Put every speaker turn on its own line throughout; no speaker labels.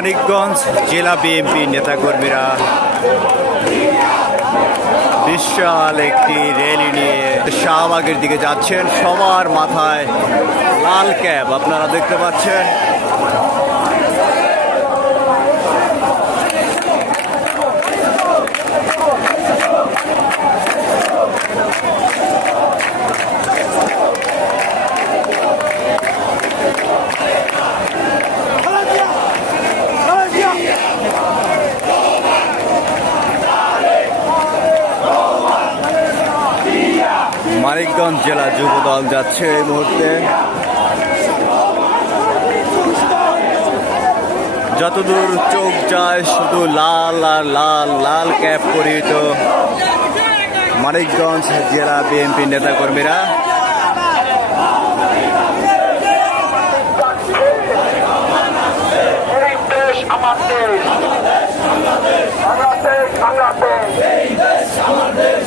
মানিকগঞ্জ জেলা বিএনপি নেতাকর্মীরা বিশাল একটি র্যালি নিয়ে শাহবাগের দিকে যাচ্ছেন। সবার মাথায় লাল ক্যাব আপনারা দেখতে পাচ্ছেন। মানিকগঞ্জ জেলা যুব দল যাচ্ছে এই মুহূর্তে। যতদূর চোখ যায়, শুধু লাল আর লাল লাল ক্যাপ পরিহিত মানিকগঞ্জ জেলা বিএনপি নেতাকর্মীরা।
আমার বাংলাদেশ বাংলাদেশ এই দেশ আমার দেশ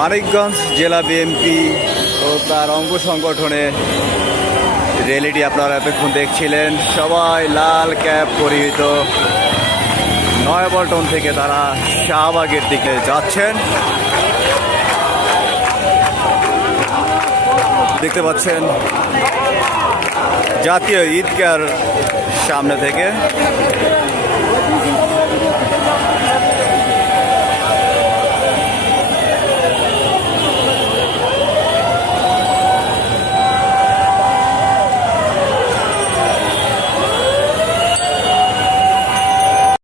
মানিকগঞ্জ জেলা বিএনপি ও তার অঙ্গ সংগঠনে র্যালিটি আপনারা এতক্ষণ দেখছিলেন। সবাই লাল ক্যাপ পরিহিত। নয়াপল্টন থেকে তারা শাহবাগের দিকে যাচ্ছেন। দেখতে পাচ্ছেন, জাতীয় ঈদগার সামনে থেকে।